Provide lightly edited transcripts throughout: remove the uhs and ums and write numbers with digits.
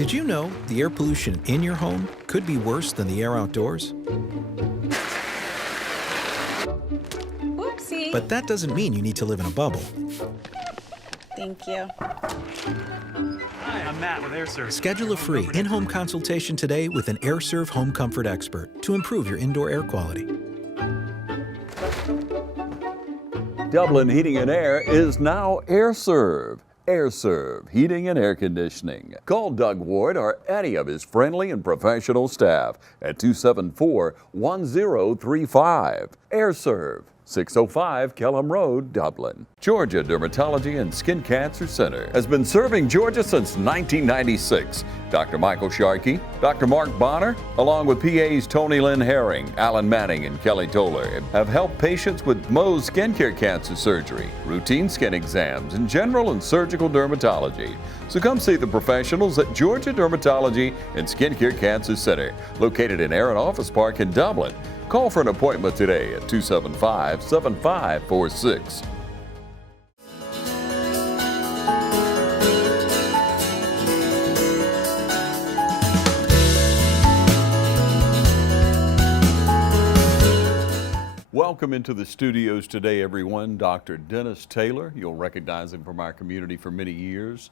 Did you know the air pollution in your home could be worse than the air outdoors? Oopsie. But that doesn't mean you need to live in a bubble. Thank you. Hi, I'm Matt with AirServe. Schedule a free in-home consultation today with an AirServe home comfort expert to improve your indoor air quality. Dublin Heating and Air is now AirServe. AirServe Heating and Air Conditioning. Call Doug Ward or any of his friendly and professional staff at 274-1035. AirServe, 605 Kelham Road, Dublin. Georgia Dermatology and Skin Cancer Center has been serving Georgia since 1996. Dr. Michael Sharkey, Dr. Mark Bonner, along with PAs Tony Lynn Herring, Alan Manning, and Kelly Toller, have helped patients with Mohs skincare cancer surgery, routine skin exams, and general and surgical dermatology. So come see the professionals at Georgia Dermatology and Skincare Cancer Center, located in Aaron Office Park in Dublin. Call for an appointment today at 275-7546. Welcome into the studios today, everyone. Dr. Dennis Taylor. You'll recognize him from our community for many years.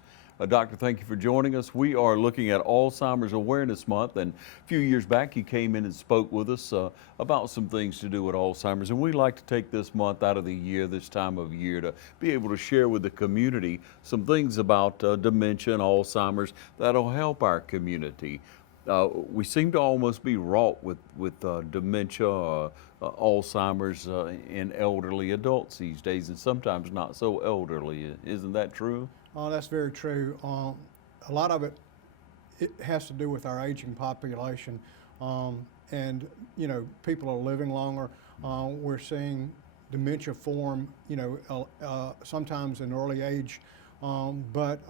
Doctor, thank you for joining us. We are looking at Alzheimer's Awareness Month, and a few years back you came in and spoke with us about some things to do with Alzheimer's, and we like to take this month out of the year, this time of year, to be able to share with the community some things about dementia and Alzheimer's that'll help our community. We seem to almost be wrought with dementia, Alzheimer's in elderly adults these days, and sometimes not so elderly. Isn't that true? That's very true. A lot of it has to do with our aging population, and people are living longer. We're seeing dementia form, sometimes in early age, but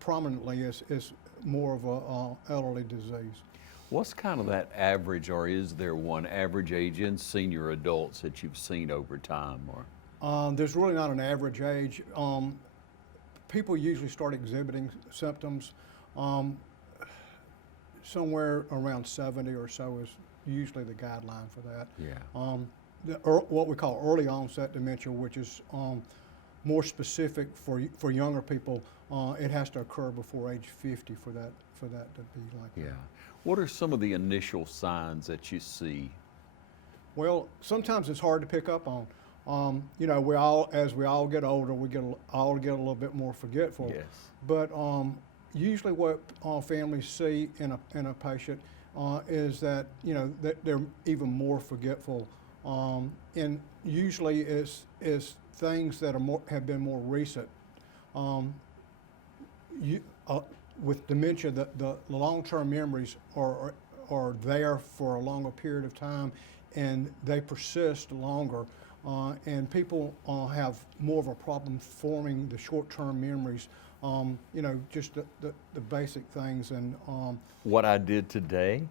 prominently is more of a elderly disease. What's kind of that average, or is there one average age in senior adults that you've seen over time? Or there's really not an average age. People usually start exhibiting symptoms somewhere around 70 or so is usually the guideline for that. Yeah. What we call early onset dementia, which is more specific for younger people, it has to occur before age 50 for that to be like that. Yeah. What are some of the initial signs that you see? Well, sometimes it's hard to pick up on. As we all get older, we all get a little bit more forgetful. Yes. But usually, what families see in a patient is that that they're even more forgetful, and usually it's things that have been more recent. With dementia, the long-term memories are there for a longer period of time, and they persist longer. And people have more of a problem forming the short-term memories, just the basic things. And what I did today?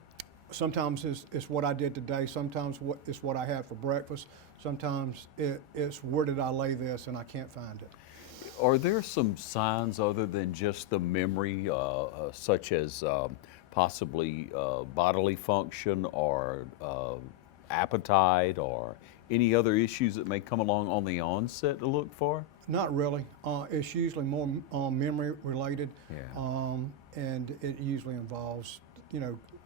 Sometimes it's what I did today. Sometimes it's what I had for breakfast. Sometimes it's where did I lay this and I can't find it. Are there some signs other than just the memory, such as possibly bodily function or appetite or any other issues that may come along on the onset to look for? Not really. It's usually more memory related, Yeah. and it usually involves,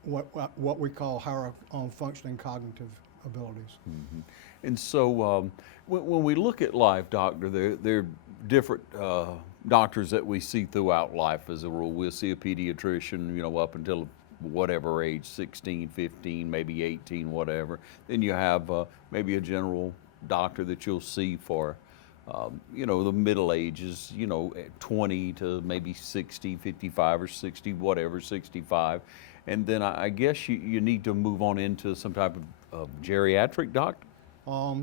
what we call higher functioning cognitive abilities. Mm-hmm. And so when we look at life, doctor, there are different doctors that we see throughout life as a rule. We'll see a pediatrician, up until whatever age, 16, 15, maybe 18, whatever. Then you have maybe a general doctor that you'll see for, the middle ages, 20 to maybe 60, 55 or 60, whatever, 65. And then I guess you need to move on into some type of geriatric doctor? A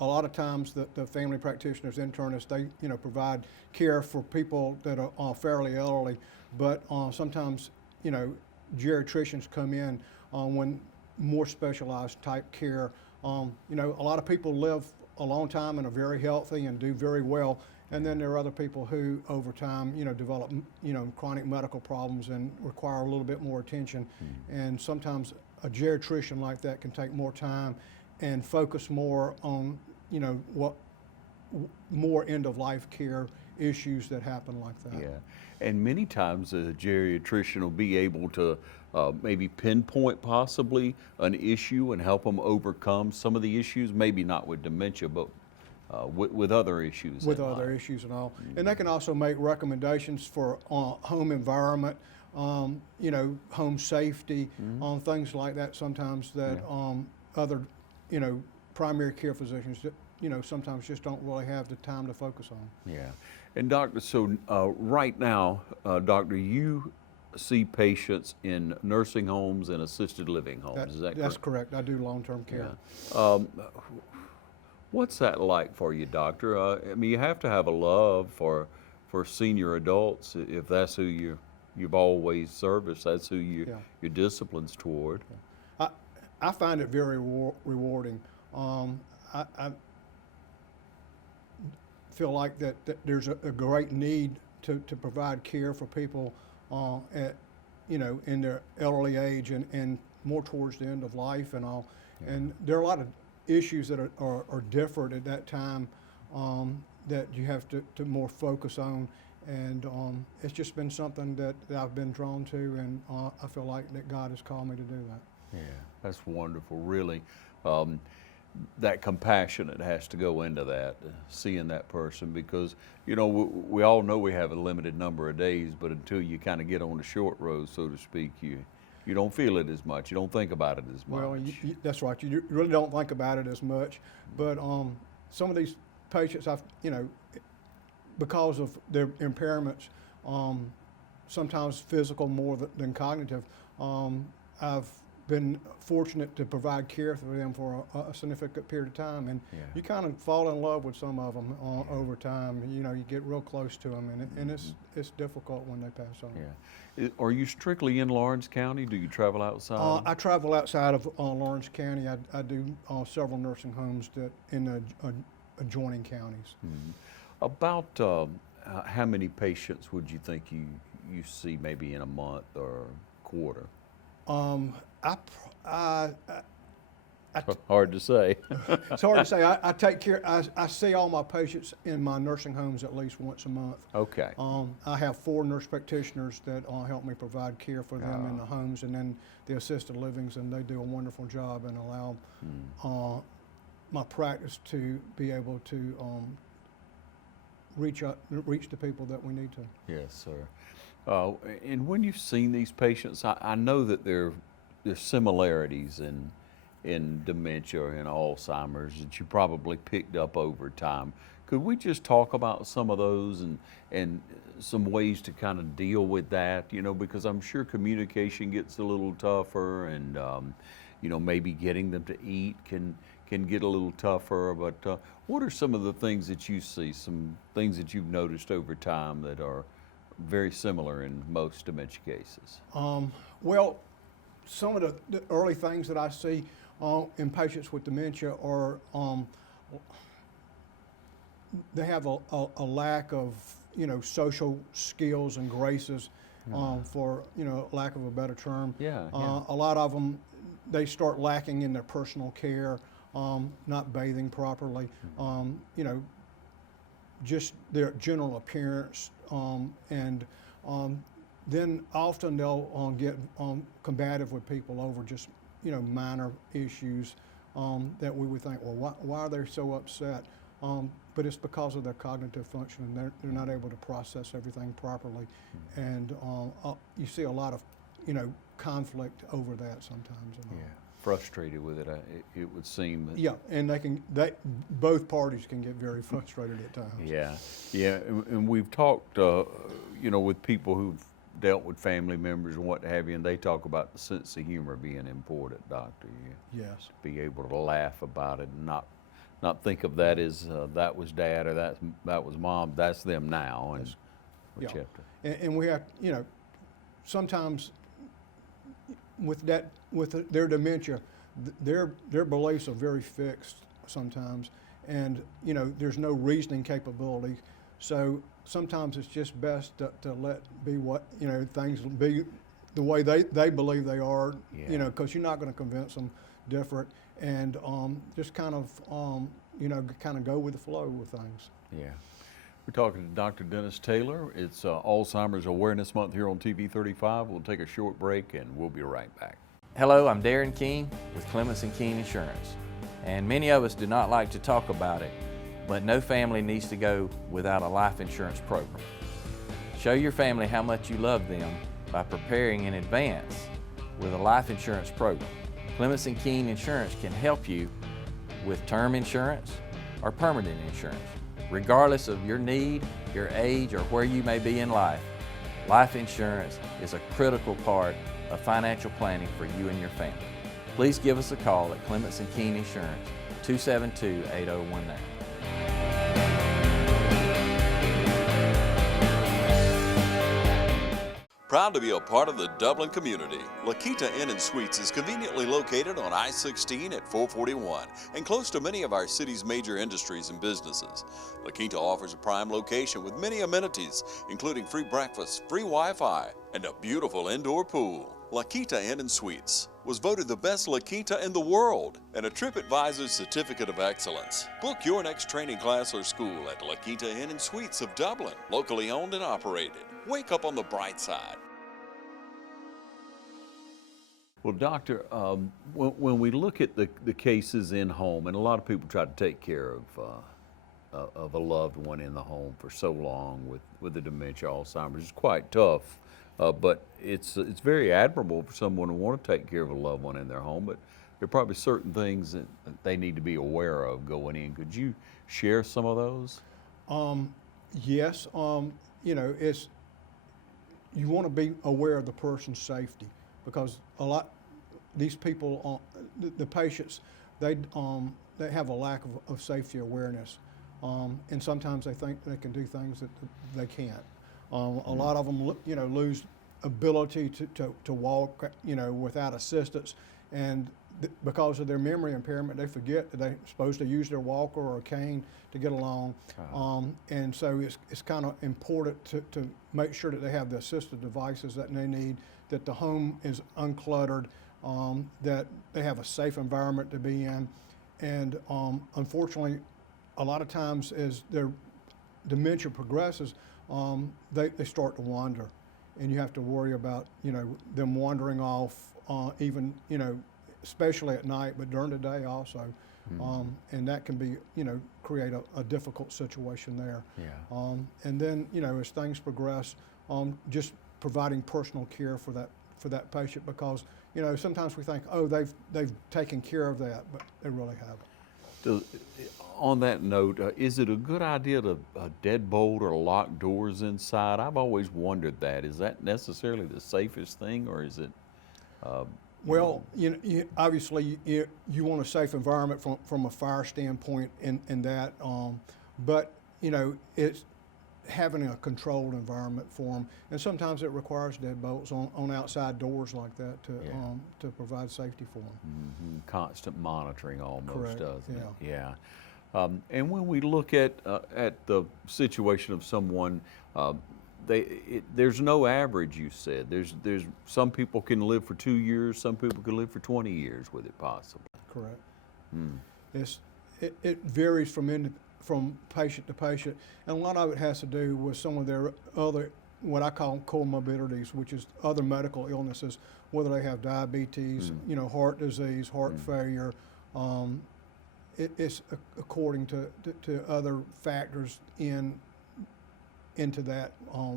lot of times the family practitioners, internists, they, provide care for people that are fairly elderly, but sometimes, geriatricians come in when more specialized type care. A lot of people live a long time and are very healthy and do very well, And then there are other people who, over time, develop, chronic medical problems and require a little bit more attention. And sometimes a geriatrician like that can take more time and focus more on, what more end-of-life care issues that happen like that. Yeah, and many times a geriatrician will be able to maybe pinpoint possibly an issue and help them overcome some of the issues, maybe not with dementia, but with other issues. With other issues and all. And they can also make recommendations for home environment, home safety, things like that sometimes that other, primary care physicians, sometimes just don't really have the time to focus on. Yeah. And doctor, so right now, doctor, you see patients in nursing homes and assisted living homes, is that correct? That's correct. I do long-term care. Yeah. What's that like for you, doctor? I mean, you have to have a love for senior adults if that's who you've always serviced, that's who your discipline's toward. I find it very rewarding. I feel like that there's a great need to provide care for people at, in their elderly age and more towards the end of life and all. Yeah. And there are a lot of issues that are different at that time that you have to more focus on. And it's just been something that I've been drawn to, and I feel like that God has called me to do that. Yeah, that's wonderful, really. That compassion that has to go into that, seeing that person, because, we all know we have a limited number of days, but until you kind of get on the short road, so to speak, you don't feel it as much. You don't think about it as much. Well, that's right. You really don't think about it as much. But some of these patients, because of their impairments, sometimes physical more than cognitive, I've been fortunate to provide care for them for a significant period of time, and you kind of fall in love with some of them over time. You get real close to them, and it's difficult when they pass on. Yeah. Are you strictly in Lawrence County? Do you travel outside? I travel outside of Lawrence County. I do several nursing homes that in the adjoining counties. Mm-hmm. About how many patients would you think you see maybe in a month or quarter? Hard to say. It's hard to say. I take care. I see all my patients in my nursing homes at least once a month. Okay. I have 4 nurse practitioners that help me provide care for them in the homes, and then the assisted livings, and they do a wonderful job and allow my practice to be able to reach the people that we need to. Yes, sir. And when you've seen these patients, I know that there's similarities in dementia and Alzheimer's that you probably picked up over time. Could we just talk about some of those and some ways to kind of deal with that? Because I'm sure communication gets a little tougher, and maybe getting them to eat can get a little tougher. But what are some of the things that you see, some things that you've noticed over time that are very similar in most dementia cases? Well, some of the early things that I see in patients with dementia are they have a lack of social skills and graces, for lack of a better term. A lot of them, they start lacking in their personal care, not bathing properly, just their general appearance, and then often they'll get combative with people over just minor issues that we would think, well, why are they so upset? But it's because of their cognitive function, and they're not able to process everything properly, and you see a lot of conflict over that sometimes. Frustrated with it, it would seem. And both parties can get very frustrated at times. And we've talked, with people who've dealt with family members and what have you, and they talk about the sense of humor being important, Doctor. Yes. Be able to laugh about it and not think of that as that was Dad or that was Mom. That's them now, and we have to. And we have, sometimes with their dementia, their beliefs are very fixed sometimes, and there's no reasoning capability. So sometimes it's just best to let be what, things be the way they believe they are, Yeah. because you're not going to convince them different, and just kind of, kind of go with the flow with things. Yeah. We're talking to Dr. Dennis Taylor. It's Alzheimer's Awareness Month here on TV 35. We'll take a short break and we'll be right back. Hello, I'm Darren King with Clements & King Insurance. And many of us do not like to talk about it, but no family needs to go without a life insurance program. Show your family how much you love them by preparing in advance with a life insurance program. Clements & King Insurance can help you with term insurance or permanent insurance. Regardless of your need, your age, or where you may be in life, life insurance is a critical part of financial planning for you and your family. Please give us a call at Clements & King Insurance, 272-8019. Proud to be a part of the Dublin community, Lakita Inn Suites is conveniently located on I-16 at 441 and close to many of our city's major industries and businesses. Lakita offers a prime location with many amenities, including free breakfast, free Wi-Fi, and a beautiful indoor pool. Lakita Inn Suites was voted the best Lakita in the world and a TripAdvisor's Certificate of Excellence. Book your next training class or school at Lakita Inn Suites of Dublin, locally owned and operated. Wake up on the bright side. Well, Doctor, when we look at the cases in home, and a lot of people try to take care of a loved one in the home for so long with the dementia, Alzheimer's, it's quite tough. But it's very admirable for someone to want to take care of a loved one in their home, but there are probably certain things that they need to be aware of going in. Could you share some of those? Yes, you want to be aware of the person's safety, because these people, the patients, they have a lack of safety awareness, and sometimes they think they can do things that they can't. A lot of them, lose ability to walk, without assistance, and because of their memory impairment, they forget that they're supposed to use their walker or a cane to get along. And so it's kind of important to make sure that they have the assistive devices that they need, that the home is uncluttered, that they have a safe environment to be in. And unfortunately, a lot of times as their dementia progresses, they start to wander, and you have to worry about them wandering off, even especially at night, but during the day also. And that can be create a difficult situation there. Yeah. And then as things progress, just providing personal care for that patient, because sometimes we think, oh, they've taken care of that, but they really haven't. On that note, is it a good idea to deadbolt or lock doors inside? I've always wondered that. Is that necessarily the safest thing, or is it? Well, obviously you want a safe environment from a fire standpoint in that, but it's having a controlled environment for them, and sometimes it requires deadbolts on outside doors like that to provide safety for them. Constant monitoring almost, Correct. doesn't it? Yeah. And when we look at the situation of someone, there's no average, you said. There's some people can live for 2 years, some people can live for 20 years with it possibly. Correct. It varies from patient to patient, and a lot of it has to do with some of their other, what I call comorbidities, which is other medical illnesses, whether they have diabetes, heart disease, heart failure. It's according to other factors into that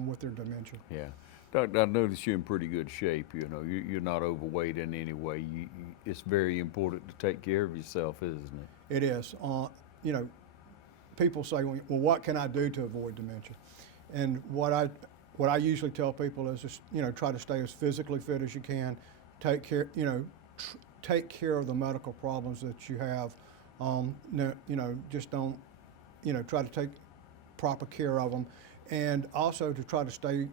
with their dementia. Yeah. Doctor, I notice you're in pretty good shape. You're not overweight in any way. It's very important to take care of yourself, isn't it? It is. People say, well, what can I do to avoid dementia? And what I usually tell people is just try to stay as physically fit as you can. Take care take care of the medical problems that you have. Just don't try to take proper care of them, and also to try to stay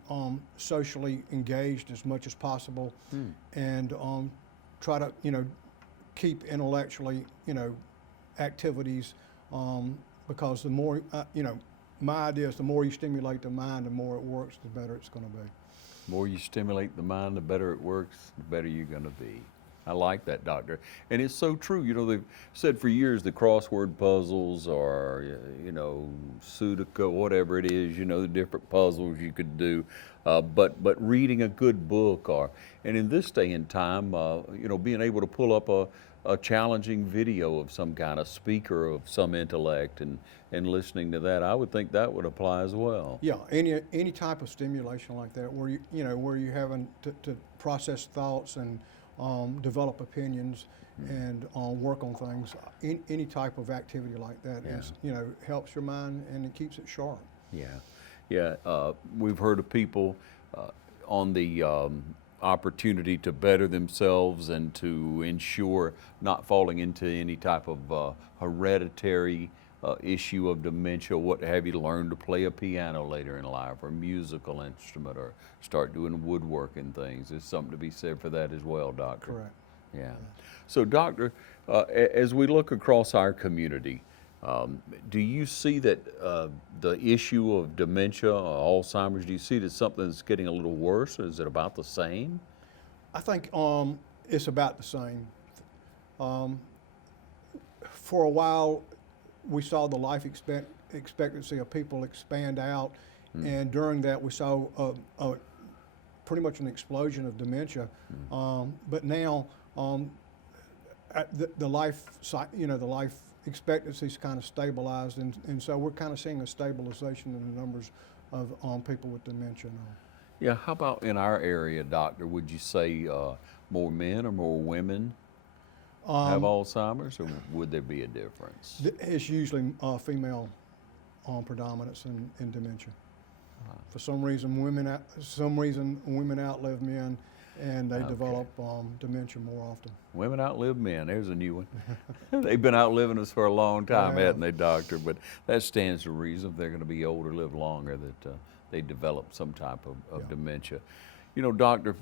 socially engaged as much as possible, and try to keep intellectually activities, because the more my idea is the more you stimulate the mind, the more it works, the better it's going to be. The more you stimulate the mind, the better it works, the better you're going to be. I like that, Doctor. And it's so true. You know, they've said for years the crossword puzzles or, you know, Sudoku, whatever it is, you know, the different puzzles you could do. But reading a good book and in this day and time, you know, being able to pull up a challenging video of some kind, a speaker of some intellect and listening to that, I would think that would apply as well. Yeah, any type of stimulation like that where where you're having to process thoughts and develop opinions and work on things. Any type of activity like that is, helps your mind and it keeps it sharp. Yeah. We've heard of people on the opportunity to better themselves and to ensure not falling into any type of hereditary issue of dementia, what have you, to learn to play a piano later in life or a musical instrument or start doing woodworking things. There's something to be said for that as well, Doctor. Correct. Yeah. So, Doctor, as we look across our community, do you see that the issue of dementia, Alzheimer's, do you see it as something that's getting a little worse, or is it about the same? I think it's about the same. For a while, we saw the life expectancy of people expand out, and during that we saw pretty much an explosion of dementia. But now the life expectancy's kind of stabilized, and so we're kind of seeing a stabilization in the numbers of people with dementia now. Yeah, how about in our area, Doctor? Would you say more men or more women have Alzheimer's, or would there be a difference? It's usually female predominance in dementia. For some reason, women outlive men, and they develop dementia more often. Women outlive men. There's a new one. They've been outliving us for a long time, haven't they, Doctor? But that stands to reason if they're going to be older, live longer, that they develop some type of dementia. You know, Doctor,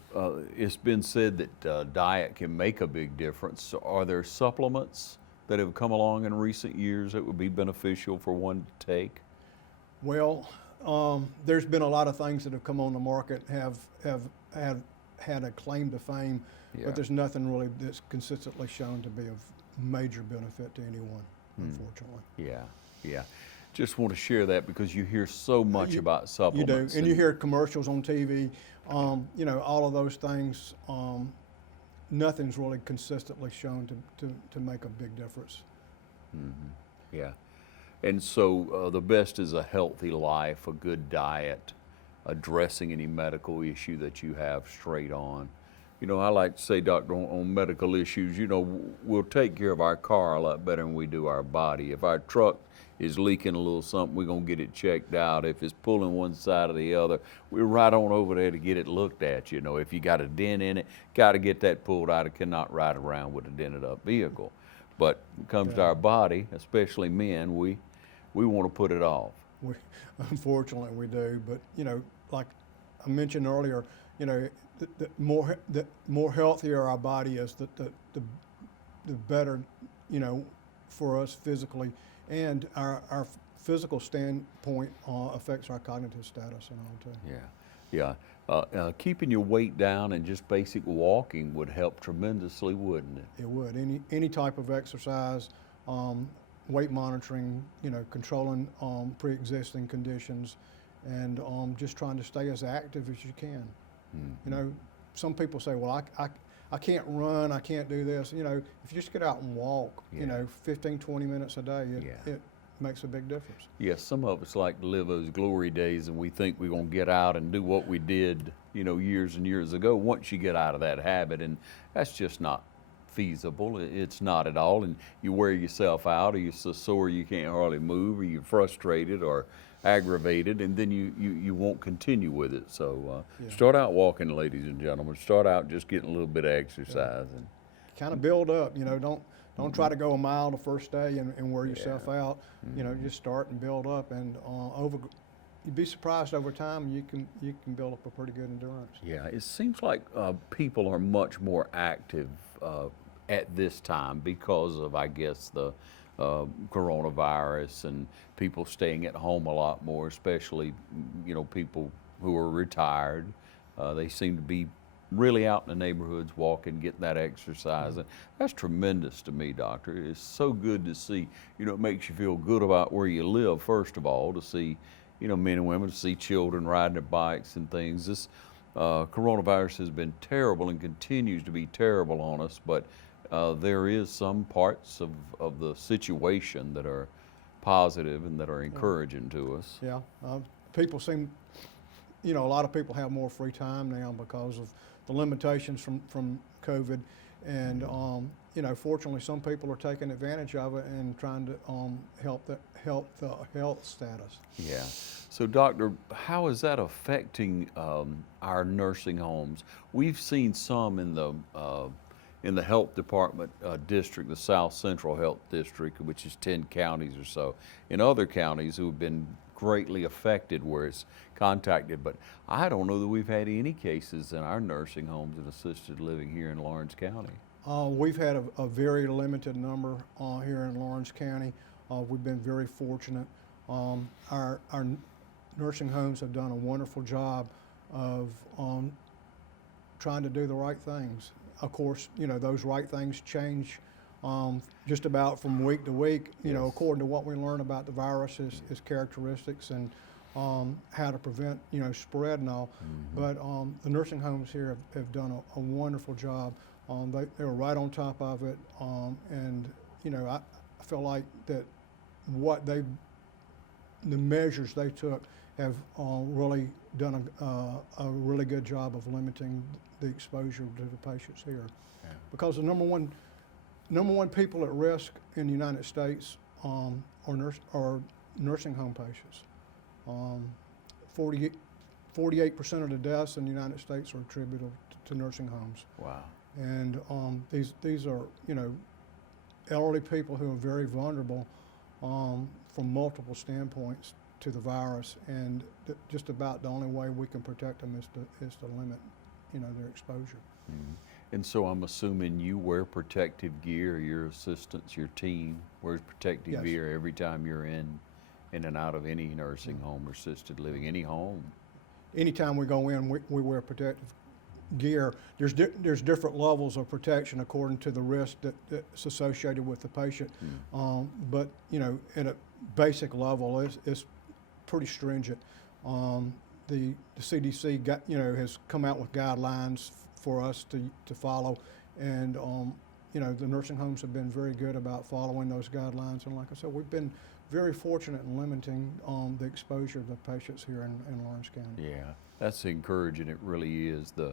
it's been said that diet can make a big difference. Are there supplements that have come along in recent years that would be beneficial for one to take? Well, there's been a lot of things that have come on the market have had a claim to fame, but there's nothing really that's consistently shown to be of major benefit to anyone, unfortunately. Yeah. Just want to share that because you hear so much about supplements. You do, and you hear commercials on TV, all of those things, nothing's really consistently shown to make a big difference. Yeah. And so the best is a healthy life, a good diet, addressing any medical issue that you have straight on. You know, I like to say, Doctor, on medical issues, we'll take care of our car a lot better than we do our body. If our truck is leaking a little something, we're going to get it checked out. If it's pulling one side or the other, we're right on over there to get it looked at. If you got a dent in it, got to get that pulled out. It cannot ride around with a dented up vehicle. But when it comes to our body, especially men, we want to put it off. Unfortunately, we do. But, like I mentioned earlier, the more healthier our body is, the better, for us physically. And our physical standpoint affects our cognitive status and all too. Yeah. Keeping your weight down and just basic walking would help tremendously, wouldn't it? It would. Any type of exercise, weight monitoring, controlling pre-existing conditions, and just trying to stay as active as you can. Some people say, well, I can't run, I can't do this. If you just get out and walk, 15, 20 minutes a day, it makes a big difference. Yes, some of us like to live those glory days and we think we're going to get out and do what we did, years and years ago once you get out of that habit, and that's just not feasible. It's not at all, and you wear yourself out, or you're so sore you can't hardly move, or you're frustrated or aggravated, and then you won't continue with it. So start out walking, ladies and gentlemen. Start out just getting a little bit of exercise. And kind of build up, don't try to go a mile the first day and wear yourself out. Just start and build up, and you'd be surprised over time you can build up a pretty good endurance. Yeah, it seems like people are much more active at this time because of, I guess, the coronavirus and people staying at home a lot more, especially, you know, people who are retired. They seem to be really out in the neighborhoods walking, getting that exercise. And that's tremendous to me, doctor. It's so good to see. You know, it makes you feel good about where you live, first of all, to see, you know, men and women, to see children riding their bikes and things. This coronavirus has been terrible and continues to be terrible on us, but there is some parts of the situation that are positive and that are encouraging to us. Yeah, people seem, you know, a lot of people have more free time now because of the limitations from COVID, and you know, fortunately, some people are taking advantage of it and trying to help the health status. Yeah. So, doctor, how is that affecting our nursing homes? We've seen some in the health department district, the South Central Health District, which is 10 counties or so. In other counties who have been greatly affected where it's contacted, but I don't know that we've had any cases in our nursing homes and assisted living here in Lawrence County. We've had a very limited number here in Lawrence County. We've been very fortunate. Our nursing homes have done a wonderful job of trying to do the right things. Of course, you know, those right things change just about from week to week, you know, according to what we learn about the virus, its characteristics, and how to prevent, you know, spread and all. But the nursing homes here have done a wonderful job. They were right on top of it, and you know, I feel like that the measures they took have really done a really good job of limiting the exposure to the patients here. Yeah. Because the number one people at risk in the United States are nursing home patients. 48% of the deaths in the United States are attributable to nursing homes. Wow. And these are, you know, elderly people who are very vulnerable from multiple standpoints to the virus, and just about the only way we can protect them is to limit, you know, their exposure. And so I'm assuming you wear protective gear, your assistants, your team wears protective Yes. gear every time you're in and out of any nursing home or assisted living, any home. Anytime we go in, we wear protective gear. There's different levels of protection according to the risk that's associated with the patient. But you know, at a basic level, it's pretty stringent. The CDC has come out with guidelines for us to follow, and you know, the nursing homes have been very good about following those guidelines. And like I said, we've been very fortunate in limiting the exposure of the patients here in Lawrence County. Yeah, that's encouraging. It really is the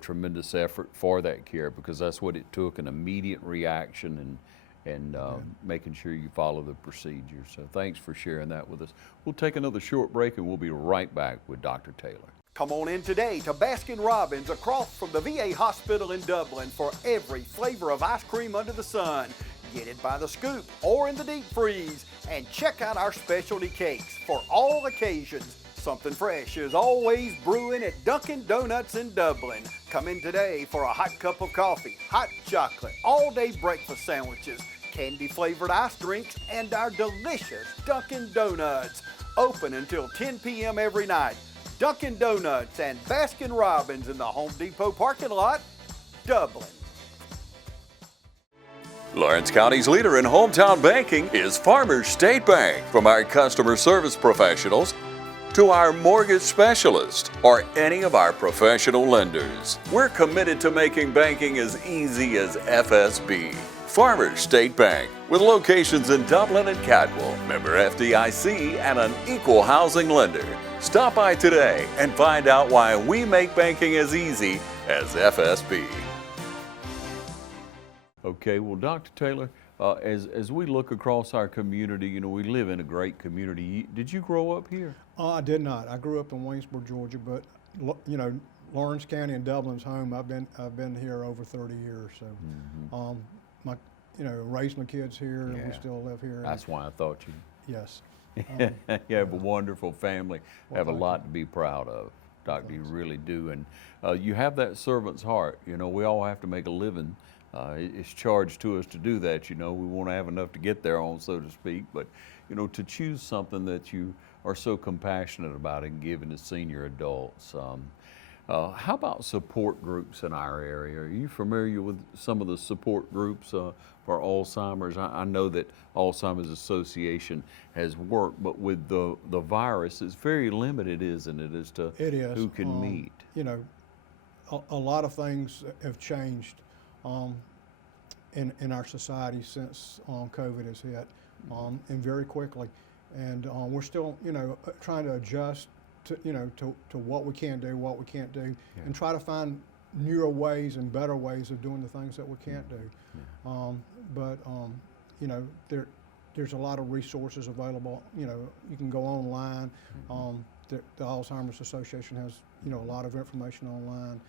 tremendous effort for that care, because that's what it took, an immediate reaction and making sure you follow the procedure. So thanks for sharing that with us. We'll take another short break and we'll be right back with Dr. Taylor. Come on in today to Baskin-Robbins across from the VA hospital in Dublin for every flavor of ice cream under the sun. Get it by the scoop or in the deep freeze, and check out our specialty cakes for all occasions. Something fresh is always brewing at Dunkin' Donuts in Dublin. Come in today for a hot cup of coffee, hot chocolate, all-day breakfast sandwiches, candy-flavored ice drinks, and our delicious Dunkin' Donuts. Open until 10 p.m. every night. Dunkin' Donuts and Baskin-Robbins in the Home Depot parking lot, Dublin. Lawrence County's leader in hometown banking is Farmers State Bank. From our customer service professionals to our mortgage specialist or any of our professional lenders, we're committed to making banking as easy as FSB. Farmers State Bank, with locations in Dublin and Cadwell, member FDIC, and an equal housing lender. Stop by today and find out why we make banking as easy as FSB. Okay, well, Dr. Taylor, as we look across our community, you know, we live in a great community. Did you grow up here? I did not. I grew up in Waynesboro, Georgia, but you know, Lawrence County and Dublin's home. I've been here over 30 years. So, raised my kids here, and we still live here. That's why I thought you. Yes. You have a wonderful family. Well, have a thank lot to be proud of, Doctor. You really do, and you have that servant's heart. You know, we all have to make a living, It's charged to us to do that. You know, we want to have enough to get there on, so to speak. But you know, to choose something that you are so compassionate about and giving to senior adults. How about support groups in our area? Are you familiar with some of the support groups for Alzheimer's? I know that Alzheimer's Association has worked, but with the virus, it's very limited, isn't it, as to It is. who can meet? You know, a lot of things have changed in our society since COVID has hit, and very quickly. And we're still, you know, trying to adjust to, you know, to what we can do, what we can't do, and try to find newer ways and better ways of doing the things that we can't do. You know, there's a lot of resources available. You know, you can go online. The Alzheimer's Association has, you know, a lot of information online.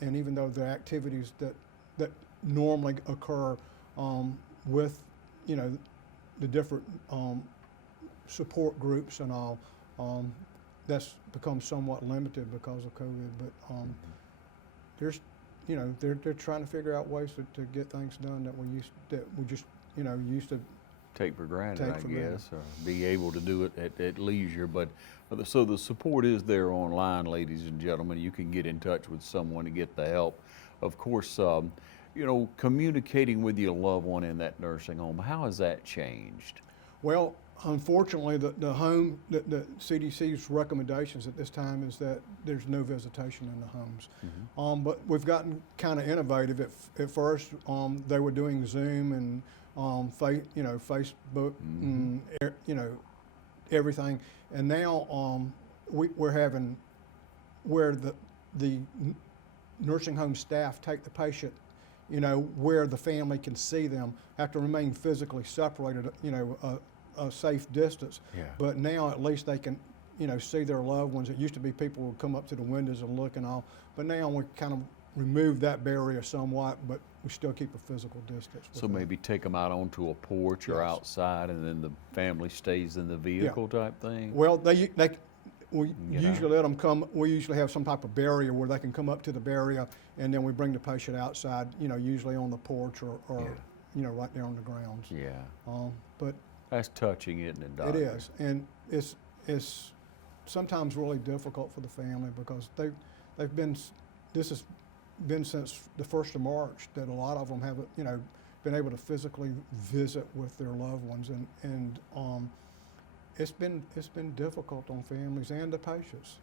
And even though the activities that normally occur with, you know, the different support groups and all, that's become somewhat limited because of COVID. But there's, you know, they're trying to figure out ways to get things done that we just, you know, used to take for granted, I guess, or be able to do it at leisure. But so the support is there online, ladies and gentlemen. You can get in touch with someone to get the help. Of course, you know, communicating with your loved one in that nursing home, how has that changed? Well, unfortunately, the CDC's recommendations at this time is that there's no visitation in the homes. But we've gotten kind of innovative. At first, they were doing Zoom and you know, Facebook, and, you know, everything. And now we're having where the nursing home staff take the patient, you know, where the family can see them, have to remain physically separated, you know, a safe distance. But now at least they can, you know, see their loved ones. It used to be people would come up to the windows and look and all, but now we kind of remove that barrier somewhat, but we still keep a physical distance. So maybe take them out onto a porch or outside, and then the family stays in the vehicle type thing? Well, we usually let them come. We usually have some type of barrier where they can come up to the barrier, and then we bring the patient outside, you know, usually on the porch or you know, right there on the grounds. But that's touching, isn't it, Doctor? It is, and it's sometimes really difficult for the family because they've been, this has been since the 1st of March that a lot of them haven't, you know, been able to physically visit with their loved ones, and it's been difficult on families and the patients.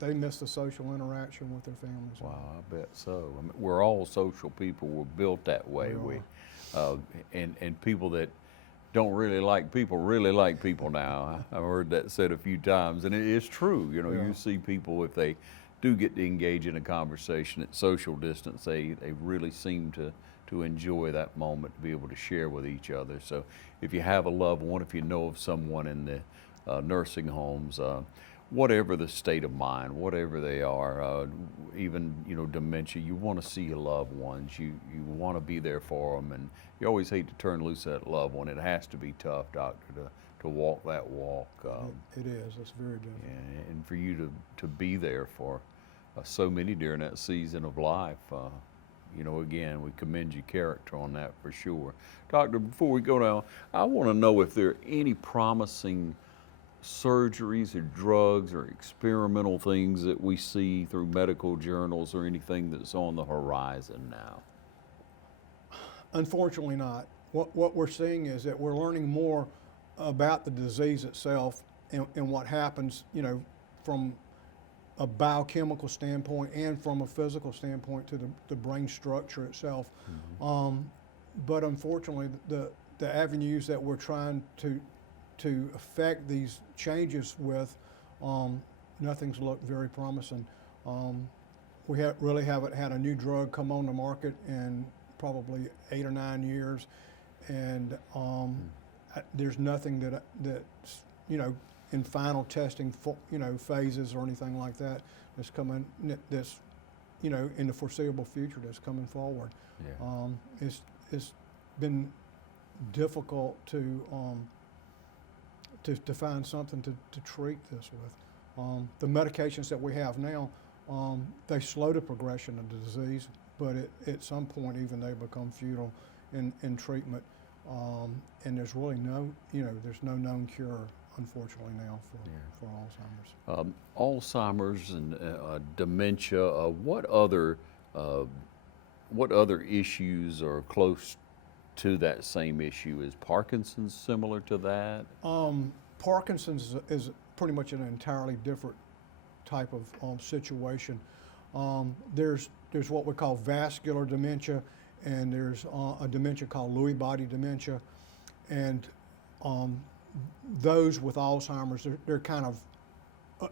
They miss the social interaction with their families. Wow, I bet so. I mean, we're all social people. We're built that way. And people that don't really like people now. I've heard that said a few times, and it is true. You know, you see people, if they do get to engage in a conversation at social distance, they really seem to enjoy that moment, to be able to share with each other. So if you have a loved one, if you know of someone in the nursing homes, whatever the state of mind, whatever they are, even, you know, dementia, you want to see your loved ones. You want to be there for them, and you always hate to turn loose that loved one. It has to be tough, Doctor, to walk that walk. It is. It's very difficult. And for you to be there for so many during that season of life. You know, again, we commend your character on that for sure. Doctor, before we go down, I want to know if there are any promising surgeries or drugs or experimental things that we see through medical journals, or anything that's on the horizon now. Unfortunately not. What we're seeing is that we're learning more about the disease itself and what happens, you know, from a biochemical standpoint and from a physical standpoint to the brain structure itself. But unfortunately, the avenues that we're trying to affect these changes with, nothing's looked very promising. We really haven't had a new drug come on the market in probably 8 or 9 years, and there's nothing that's, you know, in final testing, you know, phases or anything like that that's coming, that's, you know, in the foreseeable future that's coming forward. It's been difficult to find something to treat this with. The medications that we have now, they slow the progression of the disease, but at some point even they become futile in treatment. And there's really there's no known cure, unfortunately, now for Alzheimer's. Alzheimer's and dementia. What other issues are close to that same issue? Is Parkinson's similar to that? Parkinson's is pretty much an entirely different type of situation. There's what we call vascular dementia, and there's a dementia called Lewy body dementia, and those with Alzheimer's, they're kind of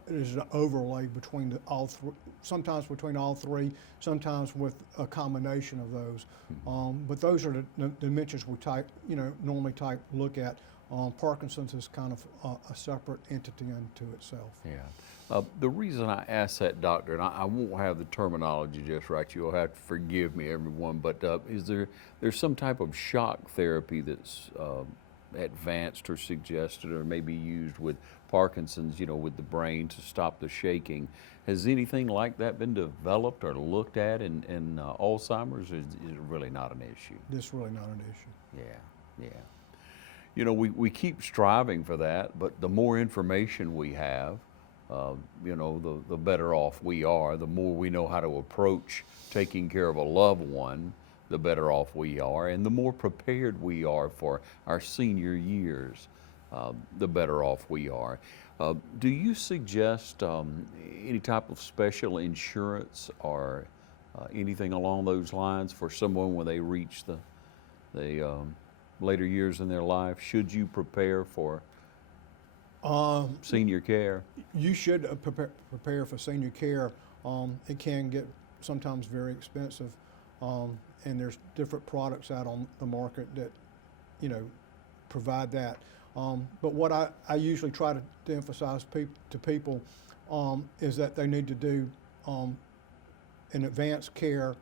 there's an overlay between all three, sometimes between all three, sometimes with a combination of those. But those are the dementias we normally look at. Parkinson's is kind of a separate entity unto itself. Yeah. The reason I asked that, doctor, and I won't have the terminology just right, you'll have to forgive me, everyone, but is there's some type of shock therapy that's advanced or suggested or maybe used with Parkinson's, with the brain to stop the shaking? Has anything like that been developed or looked at in Alzheimer's, or is it really not an issue? It's really not an issue. Yeah. We keep striving for that, but the more information we have, the better off we are. The more we know how to approach taking care of a loved one, the better off we are, and the more prepared we are for our senior years, the better off we are. Do you suggest any type of special insurance or anything along those lines for someone when they reach the later years in their life? Should you prepare for senior care? You should prepare for senior care. It can get sometimes very expensive, and there's different products out on the market that provide that. But what I usually try to emphasize to people is that they need to do an advanced care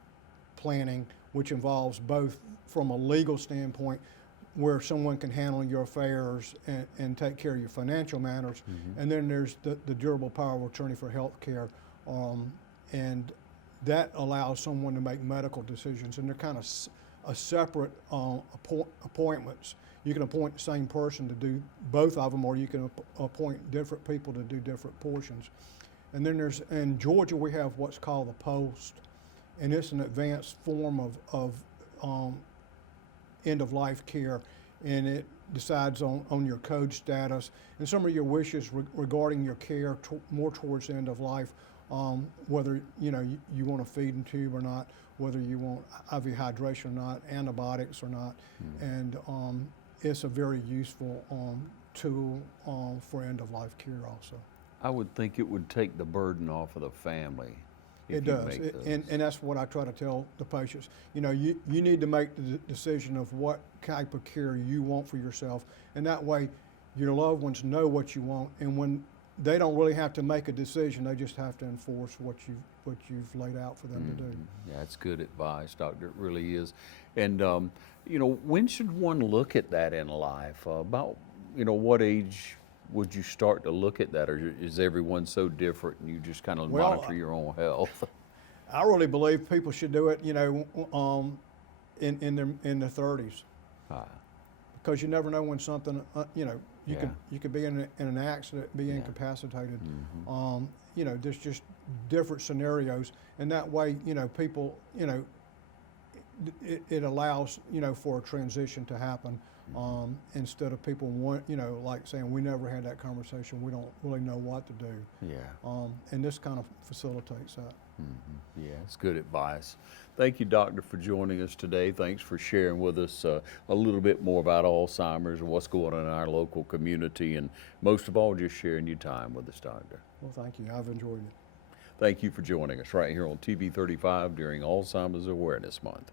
planning, which involves both from a legal standpoint, where someone can handle your affairs and take care of your financial matters. And then there's the durable power of attorney for health care. And that allows someone to make medical decisions. And they're kind of a separate appointments. You can appoint the same person to do both of them, or you can appoint different people to do different portions. And then in Georgia, we have what's called the POST, and it's an advanced form of end-of-life care, and it decides on your code status and some of your wishes regarding your care more towards the end of life, whether you want a feeding tube or not, whether you want IV hydration or not, antibiotics or not, and it's a very useful tool for end-of-life care also. I would think it would take the burden off of the family. It does, and that's what I try to tell the patients. You need to make the decision of what type of care you want for yourself, and that way your loved ones know what you want, and when they don't really have to make a decision, they just have to enforce what you've laid out for them to do. Yeah, that's good advice, doctor. It really is. And when should one look at that in life? About what age would you start to look at that, or is everyone so different and you just kind of monitor your own health? I really believe people should do it, in their 30s, because you never know when something, you could be in an accident, be incapacitated. There's just different scenarios, and that way, people, it allows, for a transition to happen. Instead of people like saying, we never had that conversation, we don't really know what to do. And this kind of facilitates that. Yeah, it's good advice. Thank you, doctor, for joining us today. Thanks for sharing with us a little bit more about Alzheimer's and what's going on in our local community, and most of all, just sharing your time with us, doctor. Well, thank you. I've enjoyed it. Thank you for joining us right here on TV 35 during Alzheimer's Awareness Month.